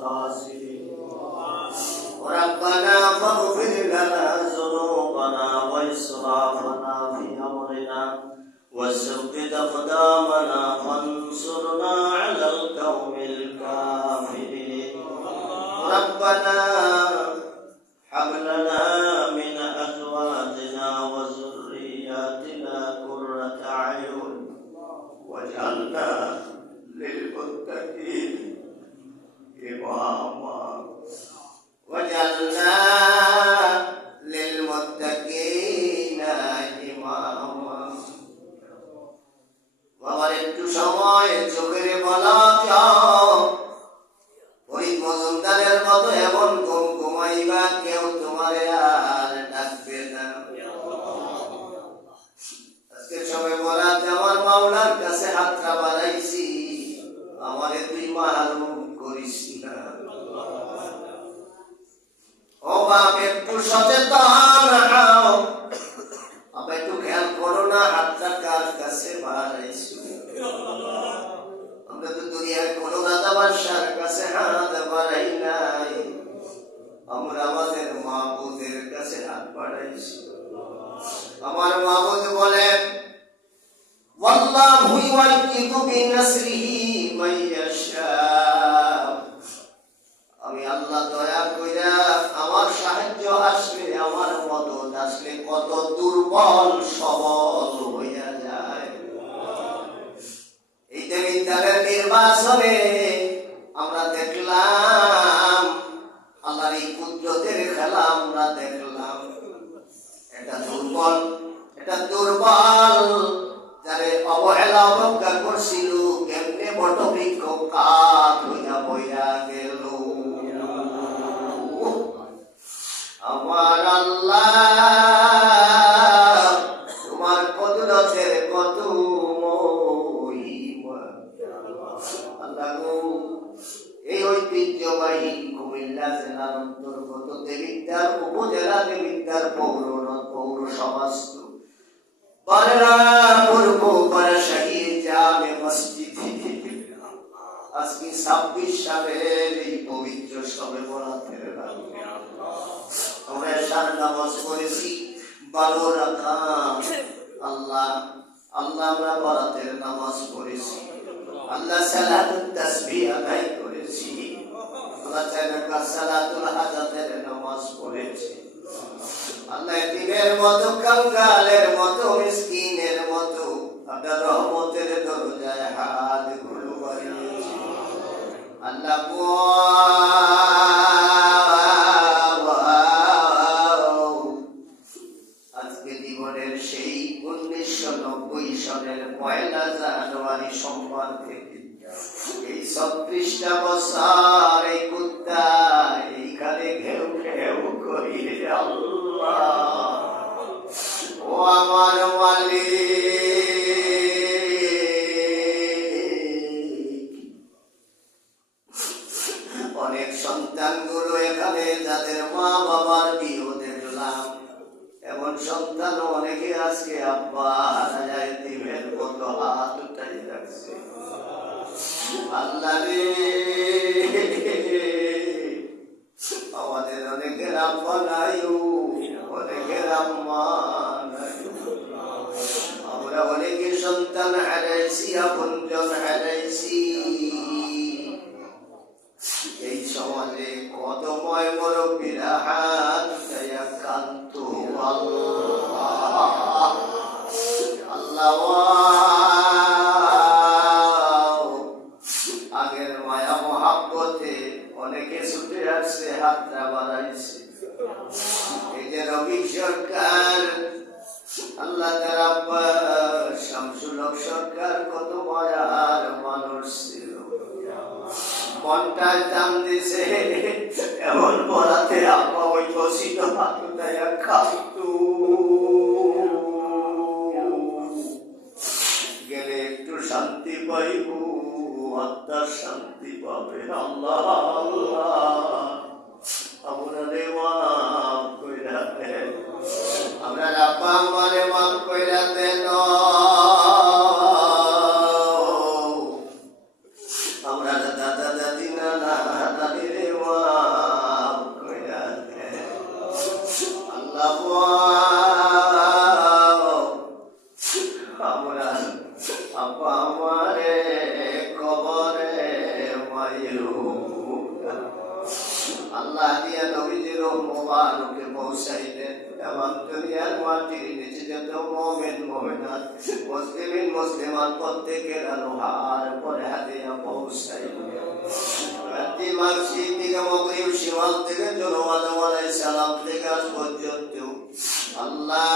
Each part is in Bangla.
الخاسرين ربنا فاغفر لنا ذنوبنا وإسرافنا في أمرنا وثبت أقدامنا وانصرنا على القوم الكافرين ربنا هب لنا من أزواجنا وذرياتنا قرة أعين واجعلنا للمتقين إماما واجعلنا للمتقين إماما বাবার একটু সময় চোখের পলকে ওই মজুমদারের মতো এমন ঘুমাইবা কেউ তোমারে আর ডাকবে না। আজকে সবে বরাতে আমার মাওলার কাছে হাতটা বাড়াইছি, আমারে তুই মাহরুম করিস না। ও বাপ একটু সচেতন হও, আপনি একটু খেয়াল করো না হাতটা কার কাছে বাড়াইছি। আমরা তো দুনিয়ার কোন রাজা বাদশার কাছে হাত বাড়াই নাই, আমরা আমাদের মাবুদের কাছে হাত বাড়াইছি। আমার মাবুদ বলেন ওয়াল্লাহু ইউআইয়িদু বিনাসরিহি মাইয়াশা, আমি আল্লাহ দয়া কইরা আমার সাহায্য আসলে, আমার মদদ আসলে কত দুর্বল সবল হইয়া যায়। এই দেবিদ্বারের নির্বাচনে আমরা দেখলাম আল্লাহর এই কুদরতের খেলা, আমরা দেখলাম এটা দুর্বল যারে অবহেলা অবজ্ঞা করছিল কেমনে বটবৃক্ষ কাঠ হইয়া বইয়া গেল। আমার আল্লাহ তোমার কুদরতের কত মহিমা। আল্লাহ গো, এই ঐতিহ্যবাহী কুমিল্লা জেলার অন্তর্গত দেবিদ্বার উপজেলা দেবিদ্বার পৌরসভাস্থ আজকে 26 সালের এই পবিত্র শবে বরাতের রাতে আমরা এশার নামাজ পড়েছি 12 রাকাত। আল্লাহ আমরা বরাতের নামাজ পড়েছি, আল্লাহ সালাতুত তাসবিহ আদায় করেছি, আল্লাহ সালাতুল হাজাতের নামাজ পড়েছি। আল্লাহ এতিমের মতো, কাঙ্গালের মতো, মিসকিনের মতো আপনার রহমতের দরজায় হাত গুলো বাড়িয়েছি। আল্লাহ আজকে জীবনের সেই 1990 সনের 1 জানুয়ারি সোমবার থেকে এই 36টা বছর এই কুত্তা এইখানে ঘেউ ঘেউ করি। আল্লাহ ও আমার মালিক, অনেক সন্তানগুলো এখানে যাদের মা বাবার বিয়ে দেখলাম, এমন সন্তান অনেকে আজকে আব্বা হারা যায় তিমের মতো হাত উঠাই রাখছে। আল্লাহ রে, আমাদের অনেকের আব্বা নাই, অনেকের আম্মা নাই, আমরা অনেকে সন্তান হারাইছি, আপনজন হারাইছি। এই সমাজে কত ময় মুরব্বীরা হাত উঠাইয়া কান্ত। আল্লাহ আগের মায়া মহাব্বতে অনেকে ছুটে আসছে, হাতটা বাড়াইছে। এই যে রবি সরকার, আল্লাহ তার আব্বা শামসুল হক সরকার কত মায়ার মানুষ ছিল, মনটায় দাম দিছে। এমন বলাতে আব্বা ওই বসিত হাত উঠাইয়া খাইতো, গেলে একটু শান্তি পাইব, আত্মার শান্তি পাবে। আল্লাহ আমরা মাফ কইরা দেন, আমরা আব্বা আমারে মাফ কইরা দেন। আমরা দাদা দাদি নানা দাদির আল্লাহ দিয়া নবীজির মোবারকে পৌঁছাইলেন এবং দুনিয়ার মাটির নিচে যত মুমিন মুমিনাত মুসলিমিন মুসলিমান প্রত্যেকের আলোহার পরে হাদিয়া পৌঁছাইলেন। মসজিদ থেকে মগরিব সীমান্ত থেকে জনম আদম আলাইহিস সালাম থেকে আজ পর্যন্ত আল্লাহ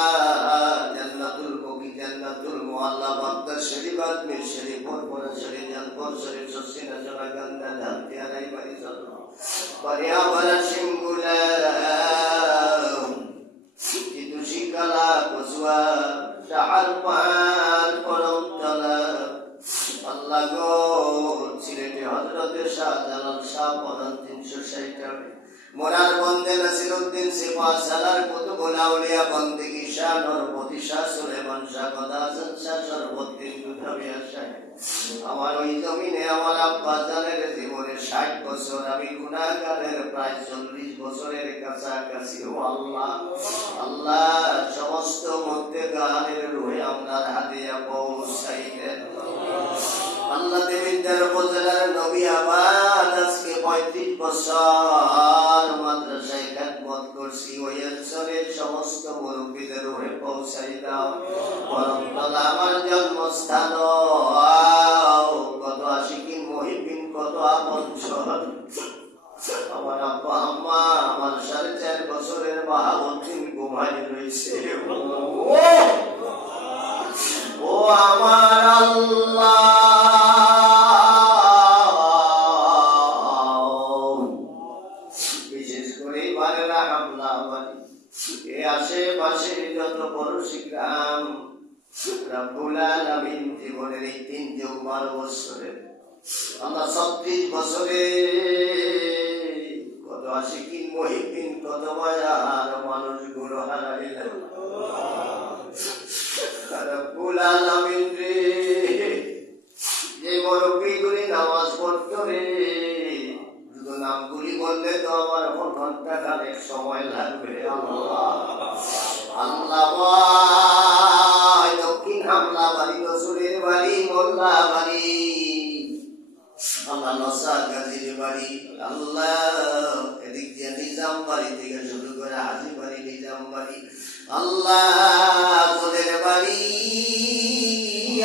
জান্নাতুল বকি জান্নাতুল মুআল্লা বাগদাদ শরীফ আজমির শরীফ বরপরা শরীফ জানপুর শরীফ সসিনা জনা গন্দা ধামতি আলাই বাড়ি চলো পরিয়াবরা সিঙ্গুলা ইতুশিকালা কসুয়া শাহর পাল পরমতলা আল্লাহ গো সিলেটে হযরতে শাহজালাল শাহ পরান 360 মোরার বন্দে নাসিরউদ্দিন সিফাত সালার কুতুবুল আউলিয়া বন্দেগি শাহ নরপতি শাহ সুলেমান শাহ কদাসন শাহ সরবদ্দিন দুধাবিয়া শাহ আমার ওই জমিনে আমার আব্বা জানের জীবনে 60 বছর আমি গুনাহগারের প্রায় 40 বছরের কাছাকাছি। ও আল্লাহ আল্লাহ সমস্ত মুত্তাকিনের রূহে আপনার হাদিয়া পৌঁছাইলেন। আল্লাহ দেবিন্দার উপজেলার নবী আবাদ আজকে 35 বছর মাদ্রাসায় খেদমত করছি। ওই অঞ্চলের সমস্ত মুরব্বীদের রূহে পৌঁছাই দাও। পরমতলা আমার জন্মস্থান, কত আশিকিন মুহিবিন কত আপনজন। আমার আব্বা আম্মা আমার 4.5 বছরের বাহাবুদ্দিন ঘুমাই রয়েছে। ও আমার আল্লাহ আশেপাশের যত পড়োশি গ্রাম রব্বুল আলামিন জীবনের এই 3 যোগ 12 বছরে আল্লাহ 36 বছরে কত আশিকিন মুহিবিন কত মায়ার মানুষগুলো হারাইলেন। রব্বুল আলামিন রে যে মুরব্বিগুলি নামাজ পড়তো রে নামগুলি বললে তো আমার ঘন্টা খানেক সময় লাগবে। আল্লাহ দক্ষিণ হামলা বাড়ি রসুলের বাড়ি মোল্লা বাড়ি আল্লাহ নসা গাজীর বাড়ি আল্লাহ এদিক দিয়ে নিজাম বাড়ি থেকে শুরু করে হাজি বাড়ি নিজাম বাড়ি আল্লাহ তোদের বাড়ি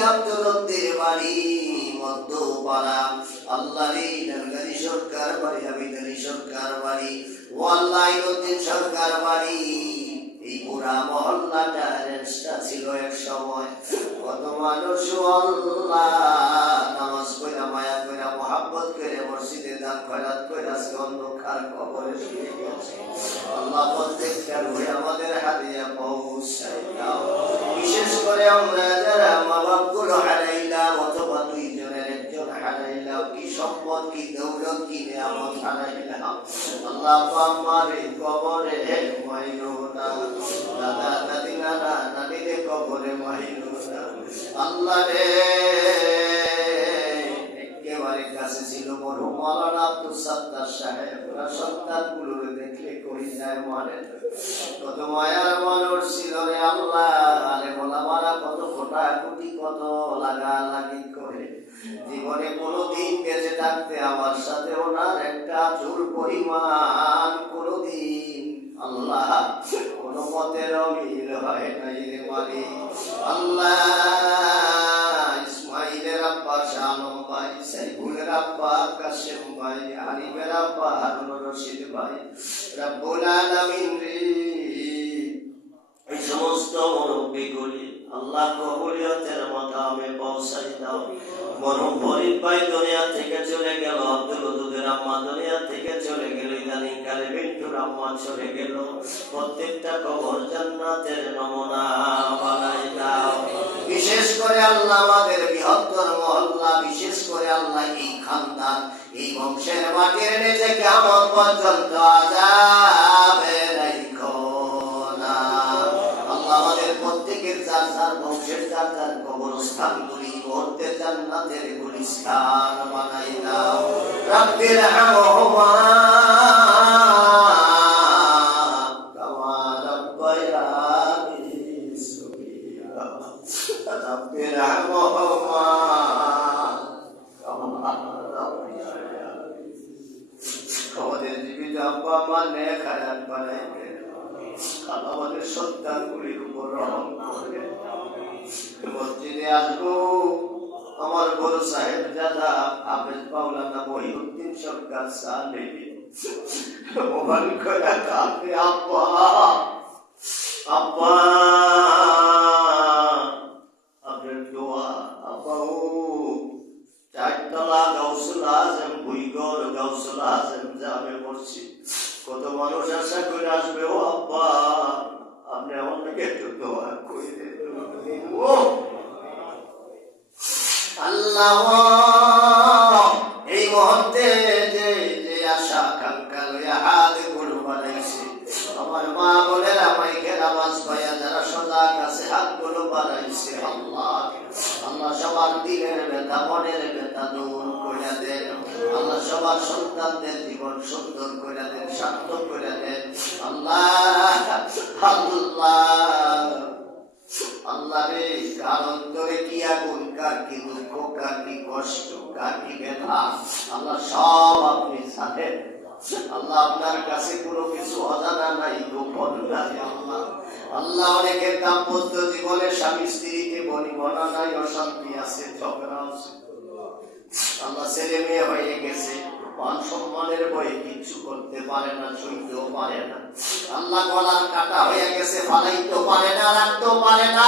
আব্দুলদের বাড়ি মধ্যপাড়া আল্লাহ রে নানগারি সরকার বাড়ি আবিদারি সরকার বাড়ি ও আল্লাহ ইউদ্দিন সরকার বাড়ি এই পুরা মহল্লাটা রেস্টা ছিল এক সময়। কত মানুষ আল্লাহ নামাজ পড়া মায়া কইরা মোহাব্বত করে মসজিদে দান খয়রাত কইরা আজকে অন্ধকার কবরে শুয়ে গেছে। আল্লাহ প্রত্যেকটা রূহে আমাদের হাদিয়া পৌঁছাই দাও। বিশেষ করে আমরা যারা মা বাপগুলো হারাইলাম অথবা 2 জনের একজন হারাইলাম, কি সম্পদ কি দৌলত কি নিয়ামত হারাইলাম, আল্লাহ আমারে কবরে মাইরো না, দাদা দাদি নানা নানিরে কবরে মাইরো না। আল্লাহ রে একেবারে কাছে ছিল মরহুম মাওলানা আব্দুল সাত্তার সাহেব, ওনার সন্তানগুলোরে দেখলে কলিজায় মানে কত মায়ার মানুষ ছিল রে আল্লাহ। আলে ওলামারা কত কোটাকুটি কত লাগালাগি করে জীবনে কোনোদিন বেঁচে থাকতে আমার সাথে ওনার একটা চুল পরিমাণ কোনোদিন আল্লাহ কোনো মতের অমিল হয় নাই রে মালিক। আল্লাহ ইসমাইলের আব্বা শালম ভাই, সাইফুলের আব্বা কাশেম ভাই, আরিফের আব্বা হারুন রশিদ ভাই, রব্বুল আলামিন রে এই সমস্ত মুরব্বিগুলি আল্লাহ কবুলিয়তের মাকামে পৌঁছাই দাও। মরহুম ফরিদ ভাই দুনিয়া থেকে চলে গেল, আব্দুল ওদুদের আম্মা দুনিয়া থেকে চলে গেল, ইদানিং কালে বিন্টুর আম্মা চলে গেল। প্রত্যেকটা কবর জান্নাতের নমুনা বানাই দাও। বিশেষ করে আল্লাহ আমাদের বৃহত্তর মহল্লা, বিশেষ করে আল্লাহ এই খানদান এই বংশের মাটির নিচে কিয়ামত পর্যন্ত আযাবের রাইখো না। আল্লাহ আমাদের প্রত্যেকের যার যার বংশের যার যার কবরস্থানগুলি মুহূর্তে জান্নাতের গুলিস্তান বানাই দাও। রাব্বির হামহুমা কামা রাব্বায়ানি সগীরা, রাব্বির হামহুমা কামা রাব্বায়ানি আব্বা আমার নেক হায়াত বানাই দেন। আল্লাহ আমাদের সন্তানগুলির উপর রহম করে। মসজিদে আসবো আমার বড় সাহেব দাদা হাফেজ মাওলানা মহিউদ্দিন সরকার সাহেব মোবাইল করে কাঁদে, আব্বা আব্বা আপনার দোয়া আব্বা। ও চারতলা গাউসুল আজম ভুইগড় গাউসুল আজম যাবে মসজিদ, কত মানুষ আশা করে আসবে। ও আব্বা আপনি আমাকে একটু দোয়া করে দেন। ও আল্লাহ এই মুহূর্তে যে যে আশা আকাঙ্ক্ষা লইয়া হাত গুলো বানাইছে আমার মা বোনেরা মাইকের আওয়াজ পাইয়া যারা সজাগ আছে হাত গুলো বানাইছে, আল্লাহ আল্লাহ সবার দিলের ব্যথা মনের ব্যথা দূর করে দেন। আল্লাহ সবার সন্তানদের জীবন সুন্দর করে দেন, সার্থক করে দেন। আল্লাহ আল্লাহ আল্লাহ রে, কার অন্তরে কি আগুন, কার কি দুঃখ, কার কি কষ্ট, কার কি ব্যথা, আল্লাহ সব আপনি জানেন। আল্লাহ আপনার কাছে কোনো কিছু অজানা নাই, গোপন নাই। আল্লাহ আল্লাহ অনেকের দাম্পত্য জীবনে স্বামী স্ত্রীকে বনিবনা নাই, অশান্তি আছে, ঝগড়া আছে। আল্লাহ ছেলে মেয়ে হয়ে গেছে, মান সম্মানের ভয়ে কিছু করতে পারে না, সইতেও পারে না। আল্লাহ গলার কাটা হয়ে গেছে, ফালাইতেও পারে না, রাখতেও পারে না।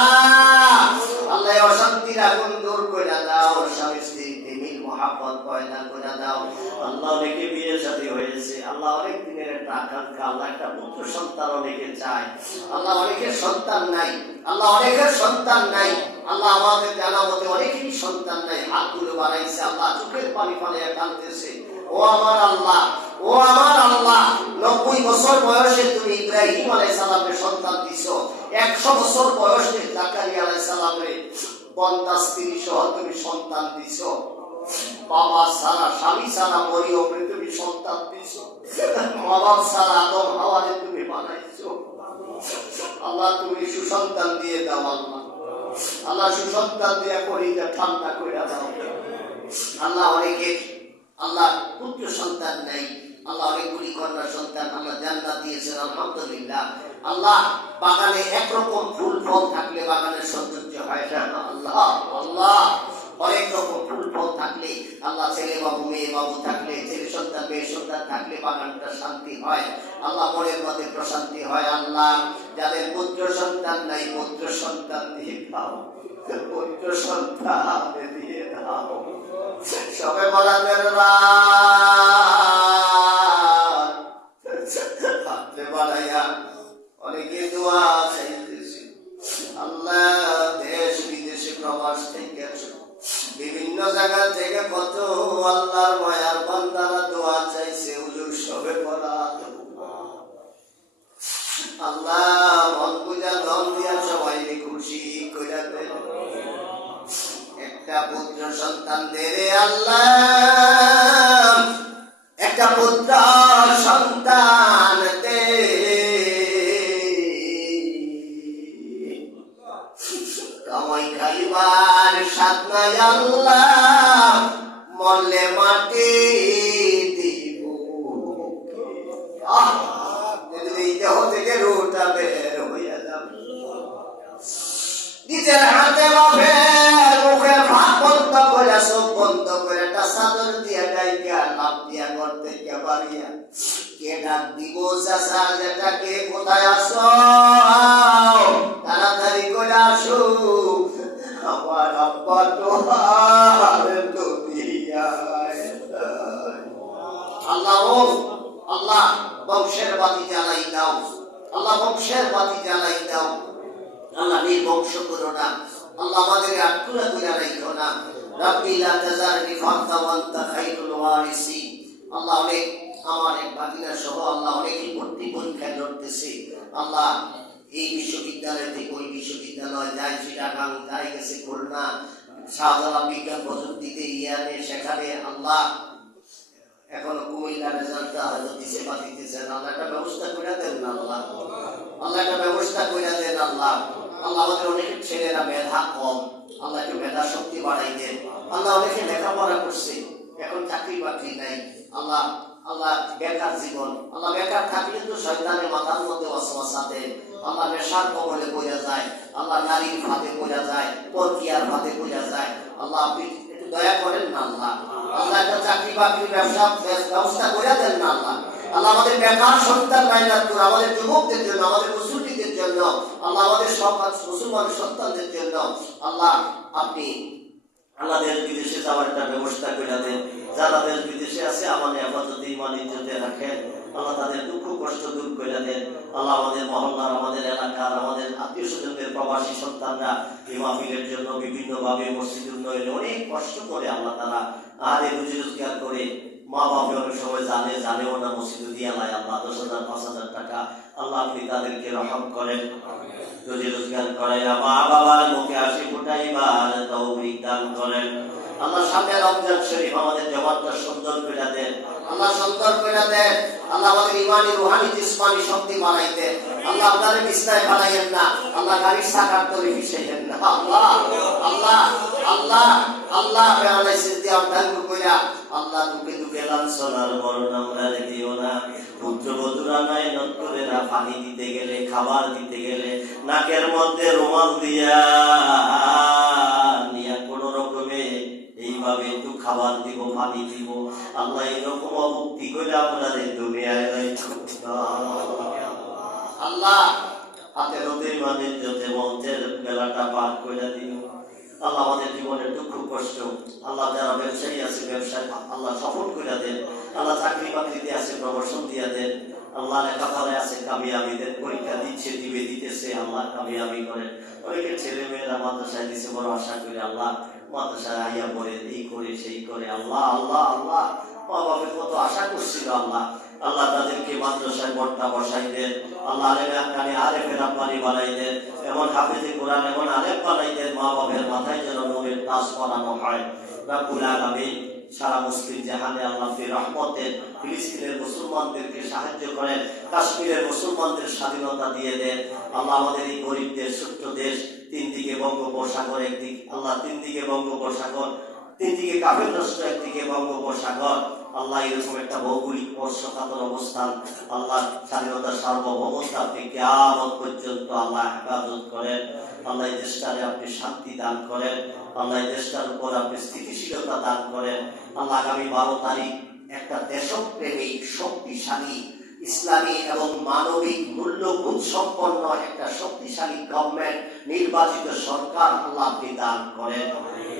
আল্লাহ অশান্তির আগুন দূর করে দাও, স্বামী স্ত্রীতে মিল মহাব্বত পয়দা করে দাও। আল্লাহ অনেকে বিয়ে শাদী হয়েছে, আল্লাহ অনেক দিনের একটা আকাঙ্ক্ষা, আল্লাহ একটা পুত্র সন্তান অনেকে চায়। আল্লাহ অনেকের সন্তান নাই, আল্লাহ অনেকের সন্তান নাই। আল্লাহ আমাদের জানা মতে অনেকেরই সন্তান নাই, হাতগুলো বাড়াইছে, আল্লাহ চোখের পানি ফালিয়ে কাঁদতেছে। ও আমার আল্লাহ, ও আমার আল্লাহ, 90 বছর বয়সে তুমি ইব্রাহিম আলাইহিস সালামের সন্তান দিছো, 100 বছর বয়সে জাকারিয়া আলাইহিস সালামের বন্দা স্ত্রী সহ তুমি সন্তান দিছো। বাবা সারা, স্বামী সারা মরিয়মে তুমি সন্তান দিছো, মা বাবা সারা আদম হাওয়ারে তুমি বানাইছো। আল্লাহ তুমি সুসন্তান দিয়ে দাও, আল্লাহ আল্লাহ সুসন্তান দিয়ে কলিজা ঠান্ডা করে দাও। আল্লাহ অনেকে আল্লাহ পুত্র সন্তান নাই, আল্লাহ অনেকগুলি কন্যা সন্তান আল্লাহ জান্নাত দিয়েছেন, আলহামদুলিল্লাহ। আল্লাহ বাগানে একরকম ফুল ফল থাকলে বাগানের সৌন্দর্য হয় না। আল্লাহ আল্লাহ অনেক রকম ফুল ফল থাকলে, আল্লাহ ছেলে বাবু মেয়ে বাবু থাকলে, ছেলে সন্তান মেয়ে সন্তান থাকলে বাগানটা শান্তি হয়, আল্লাহ মনের মধ্যে প্রশান্তি হয়। আল্লাহ যাদের পুত্র সন্তান নাই, পুত্র সন্তান দিয়ে দাও, পুত্র সন্তান দিয়ে দাও। সবে বরাতের রাতে বাড়াইয়া অনেকে দোয়া চাইতেছে। আল্লাহ দেশ বিদেশে প্রবাস থেকে বিভিন্ন জায়গা থেকে কত আল্লাহর মায়ার বান্দারা দোয়া চাইছে, হুজুর সবে বরাত। আল্লাহ মন বুঝা দম দিয়া সবাইকে খুশি করে দেন। একটা পুত্র সন্তান দে রে আল্লাহ, একটা পুত্র সন্তান দে। কামাই খাইবার সাথ নাই আল্লাহ, মরলে মাটি দিব। এই দেহ থেকে রুটা বের হইয়া যাবে, নিজের হাতে বাপের মুখে ভাত বন্ধ করে, চোখ বন্ধ করে, একটা চাদর দিয়া গাইয়া লাভ দিয়া করতে কে পারিয়া কে ডাক দিব, চাচা যেটাকে কোথায় আসো, তাড়াতাড়ি করে আসো, আমার আব্বা তো আল্লাহ আল্লাহ বংশের বাতি জ্বালাই দাও, আল্লাহ বংশের বাতি জ্বালাই দাও। আল্লাহ নির্বংশ করো না, আল্লাহ আমাদের আটকুরা করে রাখো না। রাব্বি লা তাযারনি ফারদা ওয়া আনতা খায়রুল ওয়ারিসিন। আল্লাহ অনেক আমার এক ভাগিনা সহ আল্লাহ অনেকেই ভর্তি পরীক্ষায় লড়তেছে। আল্লাহ এই বিশ্ববিদ্যালয় থেকে ওই বিশ্ববিদ্যালয় যায়, চিটাগাং যায়, গেছে খুলনা, শাহজালাল বিজ্ঞান প্রযুক্তিতে ইয়ানে, সেখানে আল্লাহ এখনো কুমিল্লা রেজাল্টটা হয়তো দিছে বা দিতেছেন। আল্লাহ একটা ব্যবস্থা করে দেন না, আল্লাহ আল্লাহ একটা ব্যবস্থা করে দেন। আল্লাহ আল্লাহ আমাদের অনেক ছেলেরা মেধা কম, আল্লাহ একটু মেধা শক্তি বাড়াই দেন। আল্লাহ অনেকে লেখাপড়া করছে, এখন চাকরি বাকরি নাই, আল্লাহ আল্লাহ বেকার জীবন, আল্লাহ বেকার থাকলে তো শয়তানের মাথার মধ্যে ওয়াসওয়াসা দেয়, আল্লাহ নেশার কবলে পড়ে যায়, আল্লাহ নারীর ফাঁদে পড়ে যায়, পরকীয়ার ফাঁদে পড়ে যায়। আল্লাহ আপনি একটু দয়া করেন না আল্লাহ, আল্লাহ একটা চাকরি বাকরি ব্যবস্থা করে দেন না আল্লাহ। আল্লাহ আমাদের বেকার সন্তান লাইনাত করে আমাদের যুবকদের জন্য, আমাদের মুসল্লিদের জন্য, আল্লাহ আমাদের সব মুসলমান সন্তানদের জন্য আল্লাহ আপনি আল্লাহ দেশ বিদেশে যাওয়ার একটা ব্যবস্থা করে দেন। যারা দেশ বিদেশে আছে আমাদের হেফাজতে ইমান ইজ্জতে রাখেন, আল্লাহ তাদের দুঃখ কষ্ট দূর করে দেন। আল্লাহ আমাদের মহল্লার, আমাদের এলাকার, আমাদের আত্মীয় স্বজনদের প্রবাসী সন্তানরা এই মাহফিলের জন্য বিভিন্নভাবে মসজিদ উন্নয়নে অনেক কষ্ট করে আল্লাহ তারা আরে রুজি রোজগার করে, মা বাবা অনেক সময় জানেও না, মসজিদ দিয়ে আল্লাহ 10,000 5,000 টাকা আল্লাহ আপনি তাদেরকে রহম করেন, রুজি রোজগার করেন, মা বাবার মুখে হাসি ফুটাইবার তৌফিক দান করেন। আল্লাহ সামনে রমজান শরীফ আমাদের জবানটা সুন্দর করে দেন, আল্লাহ সুন্দর করে দেন। আল্লাহ আমাদের ইমানি রুহানি জিসমানি শক্তি বাড়াই দেন। আল্লাহ আপনাদের বিস্তায় বাড়াইয়েন না, আল্লাহ গাড়ির চাকার তলে মিশাইয়েন না। আল্লাহ আল্লাহ আল্লাহ আল্লাহ বেহালাই সিদ্ধি আপনার কইরা আল্লাহ দুঃখে দুঃখে লাঞ্ছনার বর্ণ আমরা দিও না। পুত্রবধূরা নাই নত করে না, পানি দিতে গেলে, খাবার দিতে গেলে নাকের মধ্যে রুমাল দিয়া কোন রকমে এইভাবে একটু খাবার দিব, পানি দিব, আল্লাহ এরকম অভুক্তি করে আপনাদের দুনিয়ায় আল্লাহ হাতে রোদের মানে যাতে মঞ্চের বেলাটা পার করে দিও। আল্লাহ আমাদের জীবনের দুঃখ কষ্ট, আল্লাহ যারা ব্যবসায়ী আছে ব্যবসায় আল্লাহ সফল করে দেন, আল্লাহ চাকরি বাকরিতে আছে প্রমোশন দিয়ে দেন, আল্লাহ লেখাপড়ায় আছে কামিয়াবি দেন, পরীক্ষা দিচ্ছে দিতেছে আল্লাহ কামিয়াবি করেন। অনেকের ছেলে মেয়েরা মাদ্রাসায় দিচ্ছে বড় আশা করে আল্লাহ মাদ্রাসায় আইয়া পড়ে, এই করে সেই করে, আল্লাহ আল্লাহ আল্লাহ মা বাপের কত আশা করছিল আল্লাহ, আল্লাহ তাদেরকে মাদ্রাসায় বর্তা বসাই দেন, আল্লাহ আলেফের আব্বানি বানাই দেন, এমন হাফেজে কোরআন এমন আলেম বানাই দেন, মা বাপের মাথায় যেন নূরের তাজ পরানো হয়। রব্বুল আলামিন সারা মুসলিম জাহানে আল্লাহ রহমতের ফিলিস্তিনের মুসলমানদেরকে সাহায্য করেন, কাশ্মীরের মুসলমানদের স্বাধীনতা দিয়ে দেন। আল্লাহ আমাদের এই গরিবদের ছোট্ট দেশ, তিন দিকে বঙ্গোপসাগর, একদিক আল্লাহ তিন দিকে বঙ্গোপসাগর, তিন দিকে কাফের রাষ্ট্র, একদিকে বঙ্গোপসাগর, আল্লাহ এরকম একটা ভৌগোলিক স্পর্শকাতর অবস্থান, আল্লাহ স্বাধীনতার সার্বভৌমত্ব আপনি কিয়ামত পর্যন্ত আল্লাহ হেফাজত করেন। আল্লাহ এই দেশটারে আপনি শান্তি দান করেন, আল্লাহ এই দেশটার উপর আপনি স্থিতিশীলতা দান করেন। আল্লাহ আগামী 12 তারিখ একটা দেশপ্রেমিক শক্তিশালী ইসলামী এবং মানবিক মূল্যবোধ সম্পন্ন একটা শক্তিশালী গভর্নমেন্ট, নির্বাচিত সরকার আল্লাহ আপনি দান করেন,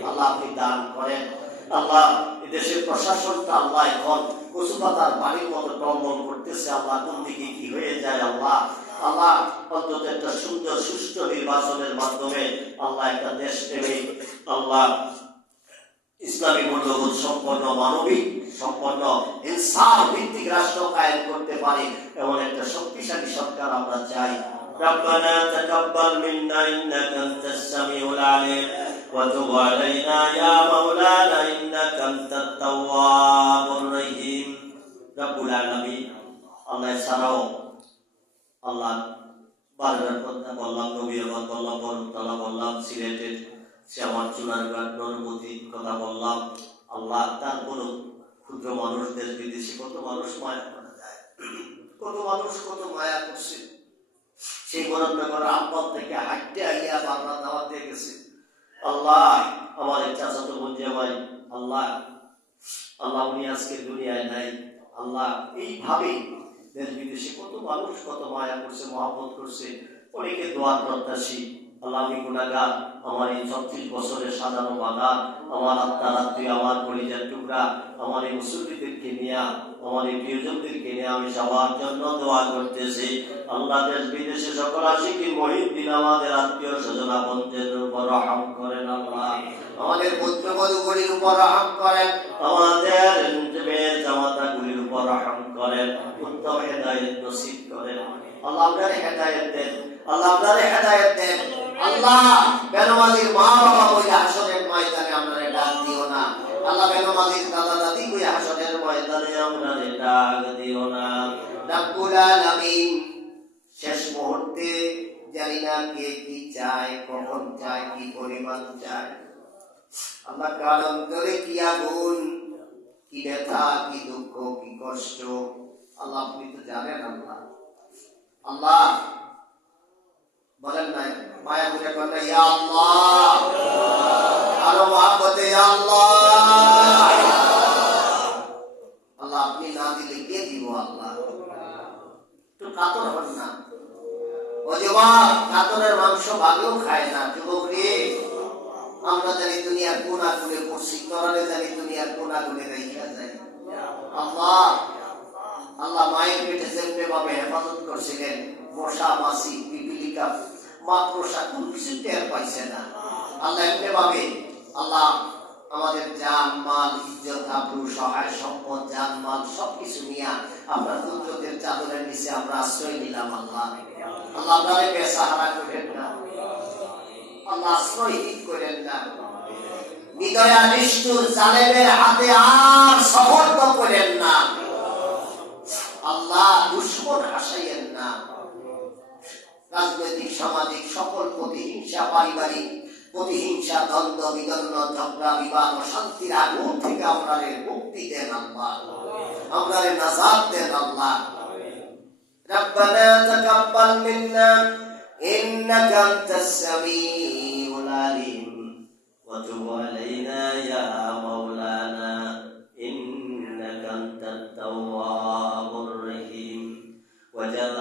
আল্লাহ আপনি দান করেন। আল্লাহ দেশের প্রশাসনটা আল্লাহ এখন কচুপাতার বাড়ির মতো টলমল করতেছে, আল্লাহ কোন দিকে কি হয়ে যায় আল্লাহ, আল্লাহ অন্তত একটা সুন্দর সুষ্ঠু নির্বাচনের মাধ্যমে আল্লাহ একটা দেশ প্রেমিক আল্লাহ ইসলামী মূল্যবোধ সম্পন্ন, মানবিক সম্পন্ন, ইনসাফ ভিত্তিক রাষ্ট্র কায়েম করতে পারে এমন একটা শক্তিশালী সরকার আমরা চাই। ربنا تقبل منا إنك أنت السميع العليم وتب علينا يا مولانا إنك أنت التواب الرحيم رب العالمين আল্লাহ ছাড়াও আল্লাহ বারবার কথা বললাম, নবীর বললাম, বরতলা বললাম, সিলেটের শ্যামার চুনারঘাট নরবতী কথা বললাম। আল্লাহ তারপরও ক্ষুদ্র মানুষ দেশ বিদেশে কত মানুষ মায়া করা যায়, কত মানুষ কত মায়া করছে। সেই বরণনগর আব্বাল থেকে হাঁটতে আইয়া বাংলা দাওয়াত দিয়ে গেছে। আল্লাহ আমার এক চাচাতো বোন জামাই, আল্লাহ আল্লাহ উনি আজকে দুনিয়ায় নাই। আল্লাহ এইভাবে দেশ বিদেশে কত মানুষ কত মায়া করছে, মহব্বত করছে, অনেকে দোয়া প্রত্যাশী। আল্লাহ আমি গুনাহগার, আমার এই 36 বছরের সাজানো বাগান, আমার আত্মার আত্মীয়, আমার কলিজার টুকরা, আমার এই মুসল্লিদেরকে নিয়ে, আমার এই প্রিয়জনদেরকে নিয়ে আমি সবার জন্য দোয়া করতেছি। আল্লাহ দেশ বিদেশে সকল আশিকি মহিউদ্দিন আমাদের আত্মীয় স্বজন আপনদের উপর রহম করেন। আল্লাহ আমাদের পুত্রবধূগুলির উপর রহম করেন, আমাদের মেয়ের জামাতাগুলির উপর রহম করেন, উত্তম হেদায়েত নসিব করেন। আল্লাহ আপনার হেদায়েত দেন, আল্লাহ আপনার হেদায়েত দেন। আল্লাহ বেনমাজির মা বাবা ওই হাসরের ময়দানে আপনারে ডাক দিও না। আল্লাহ বেনমাজির দাদা দাদি ওই হাসরের ময়দানে আপনারে ডাক দিও না। রব্বুল আলামিন শেষ মুহূর্তে জানি না কে কি চায়, কখন চায়, কি পরিমাণ চায়। আল্লাহ কার অন্তরে কি আগুন, কি ব্যথা, কি দুঃখ, কি কষ্ট, আল্লাহ আপনি তো জানেন। আল্লাহ আল্লাহ বলেন না, মায়া করে বলেন ইয়া আল্লাহ, আরো মহব্বতে ইয়া আল্লাহ। আল্লাহ আপনি না দিলে কে দিব? আল্লাহ একটু কাতর হন না। ও যুবক, কাতরের মাংস ভাগেও খায় না। যুবক রে, আমরা জানি দুনিয়ার কোনা কোণে পড়ছি, তরালে জানি দুনিয়ার কোনা কোণে রেখা যায়। আল্লাহ আল্লাহ মায়ের পেটে যেমনি ভাবে হেফাজত করছিলেন, মশা মাছি পিপিলিকা মাকড়সা কোন কিছু টের পাইছে না। আল্লাহ এমনি ভাবে আল্লাহ আমাদের জান মাল ইজ্জত আবরু সহায় সম্পদ জান মাল সবকিছু নিয়ে আপনার কুদরতের চাদরের নিচে আমরা আশ্রয় নিলাম। আল্লাহ আল্লাহ আপনারে বেসাহারা করেন না, আল্লাহ আশ্রয়হীন করেন না, বিদয়া নিষ্ঠুর জালেমের হাতে আর সমর্থ করেন না। আল্লাহ দুশ্মন হাসাইয়েন না। রাজনৈতিক সামাজিক সকল প্রতিহিংসা, পারিবারিক প্রতিহিংসা, দ্বন্দ্ব বিদন্ন ঝগড়া বিবাদ অশান্তির আগুন থেকে আপনারে মুক্তি দেন আল্লাহ, আপনারে নাজাত দেন আল্লাহ। ربنا تقبل منا إنك أنت السميع العليم وتب علينا يا مولانا إنك أنت التواب الرحيم وجزاك